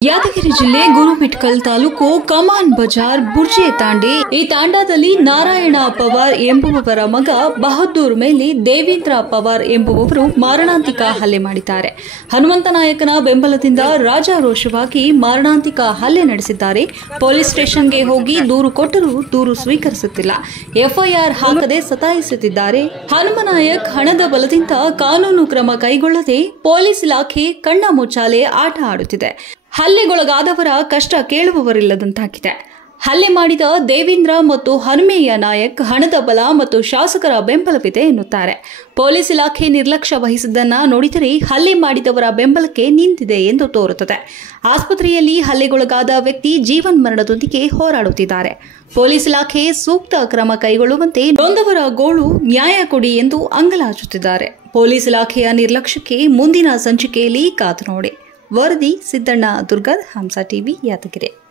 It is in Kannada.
ಯಾದಗಿರಿ ಜಿಲ್ಲೆ ಗುರುಮಿಟ್ಕಲ್ ತಾಲೂಕು ಕಮಾನ್ ಬಜಾರ್ ಬುರ್ಜೆ ತಾಂಡಿ ಈ ತಾಂಡಾದಲ್ಲಿ ನಾರಾಯಣ ಪವಾರ್ ಎಂಬುವವರ ಮಗ ಬಹದ್ದೂರ್ ಮೇಲೆ ದೇವೇಂದ್ರ ಪವಾರ್ ಎಂಬುವವರು ಮಾರಣಾಂತಿಕ ಹಲ್ಲೆ ಮಾಡಿದ್ದಾರೆ. ಹನುಮಂತನಾಯಕನ ಬೆಂಬಲದಿಂದ ರಾಜಾರೋಷವಾಗಿ ಮಾರಣಾಂತಿಕ ಹಲ್ಲೆ ನಡೆಸಿದ್ದಾರೆ. ಪೊಲೀಸ್ ಸ್ಟೇಷನ್ಗೆ ಹೋಗಿ ದೂರು ಕೊಟ್ಟರೂ ದೂರು ಸ್ವೀಕರಿಸುತ್ತಿಲ್ಲ. ಎಫ್ಐಆರ್ ಹಾಕದೆ ಸತಾಯಿಸುತ್ತಿದ್ದಾರೆ. ಹನುಮನಾಯಕ್ ಹಣದ ಬಲದಿಂದ ಕಾನೂನು ಕ್ರಮ ಕೈಗೊಳ್ಳದೆ ಪೊಲೀಸ್ ಇಲಾಖೆ ಕಣ್ಣ ಮುಚ್ಚಾಲೆ ಆಟ ಆಡುತ್ತಿದೆ. ಹಲ್ಲೆಗೊಳಗಾದವರ ಕಷ್ಟ ಕೇಳುವವರಿಲ್ಲದಂತಾಗಿದೆ. ಹಲ್ಲೆ ಮಾಡಿದ ದೇವೇಂದ್ರ ಮತ್ತು ಹನುಮಯ್ಯ ನಾಯಕ್ ಹಣದ ಬಲ ಮತ್ತು ಶಾಸಕರ ಬೆಂಬಲವಿದೆ ಎನ್ನುತ್ತಾರೆ. ಪೊಲೀಸ್ ಇಲಾಖೆ ನಿರ್ಲಕ್ಷ್ಯ ವಹಿಸಿದ್ದನ್ನ ನೋಡಿದರೆ ಹಲ್ಲೆ ಮಾಡಿದವರ ಬೆಂಬಲಕ್ಕೆ ನಿಂತಿದೆ ಎಂದು ತೋರುತ್ತದೆ. ಆಸ್ಪತ್ರೆಯಲ್ಲಿ ಹಲ್ಲೆಗೊಳಗಾದ ವ್ಯಕ್ತಿ ಜೀವನ್ಮರಣದೊಂದಿಗೆ ಹೋರಾಡುತ್ತಿದ್ದಾರೆ. ಪೊಲೀಸ್ ಇಲಾಖೆ ಸೂಕ್ತ ಕ್ರಮ ಕೈಗೊಳ್ಳುವಂತೆ ನೊಂದವರ ಗೋಳು ನ್ಯಾಯ ಕೊಡಿ ಎಂದು ಅಂಗಲಾಚುತ್ತಿದ್ದಾರೆ. ಪೊಲೀಸ್ ಇಲಾಖೆಯ ನಿರ್ಲಕ್ಷ್ಯಕ್ಕೆ ಮುಂದಿನ ಸಂಚಿಕೆಯಲ್ಲಿ ಕಾದು ನೋಡಿ. ವರದಿ ಸಿದ್ದಣ್ಣ ದುರ್ಗದ್, ಹಂಸ ಟಿವಿ, ಯಾದಗಿರಿ.